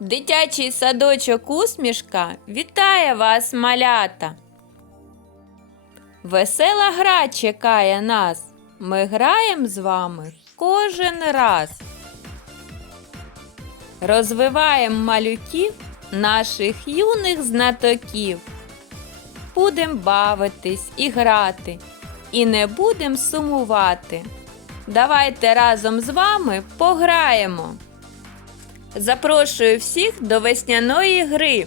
Дитячий садочок усмішка вітає вас, малята. Весела гра чекає нас. Ми граємо з вами кожен раз. Розвиваємо малюків наших юних знатоків. Будем бавитись і грати, і не будем сумувати. Давайте разом з вами пограємо. Запрошую всіх до весняної гри.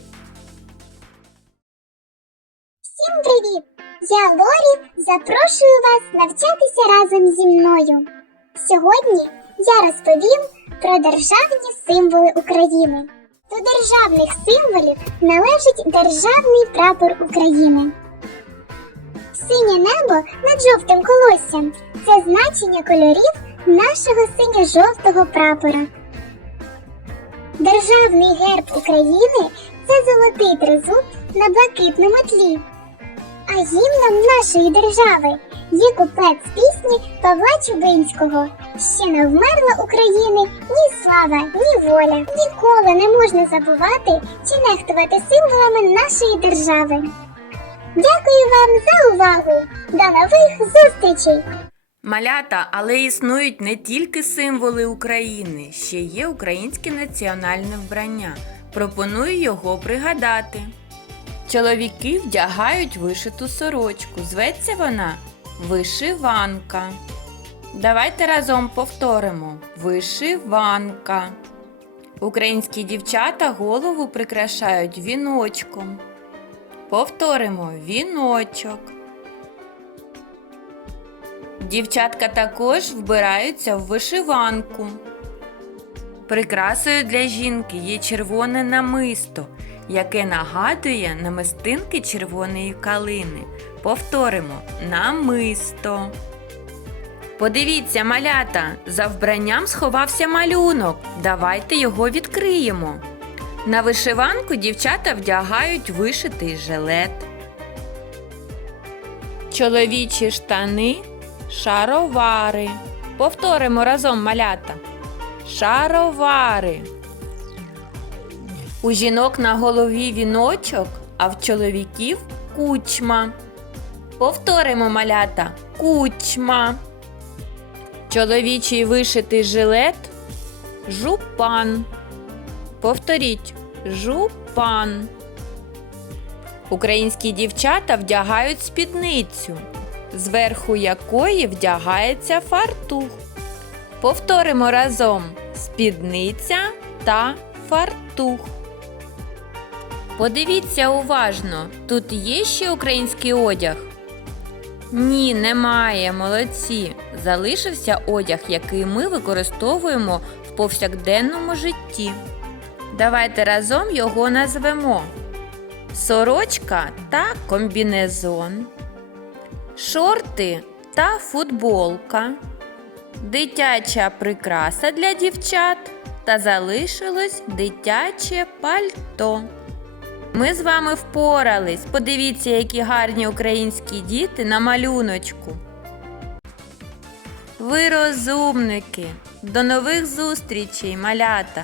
Всім привіт! Я Лорі. Запрошую вас навчатися разом зі мною. Сьогодні я розповім про державні символи України. До державних символів належить державний прапор України. Синє небо над жовтим колоссям це значення кольорів нашого синьо-жовтого прапора. Державний герб України це золотий тризуб на блакитному тлі. А гімном нашої держави є куплет з пісні Павла Чубинського. Ще не вмерла України ні слава, ні воля. Ніколи не можна забувати чи нехтувати символами нашої держави. Дякую вам за увагу! До нових зустрічей! Малята, але існують не тільки символи України, ще є українське національне вбрання. Пропоную його пригадати. Чоловіки вдягають вишиту сорочку. Зветься вона вишиванка. Давайте разом повторимо: вишиванка. Українські дівчата голову прикрашають віночком. Повторимо віночок. Дівчатка також вбираються в вишиванку. Прикрасою для жінки є червоне намисто, яке нагадує намистинки червоної калини. Повторимо намисто. Подивіться, малята, за вбранням сховався малюнок. Давайте його відкриємо. На вишиванку дівчата вдягають вишитий жилет. Чоловічі штани шаровари. Повторимо разом малята. Шаровари. У жінок на голові віночок, а в чоловіків кучма. Повторимо малята. Кучма. Чоловічий вишитий жилет жупан. Повторіть жупан. Українські дівчата вдягають спідницю, зверху якої вдягається фартух. Повторимо разом спідниця та фартух. Подивіться уважно, тут є ще український одяг? Ні, немає, молодці. Залишився одяг, який ми використовуємо в повсякденному житті. Давайте разом його назвемо: сорочка та комбінезон, шорти та футболка, дитяча прикраса для дівчат та залишилось дитяче пальто. Ми з вами впорались. Подивіться, які гарні українські діти на малюночку. Ви розумники. До нових зустрічей, малята!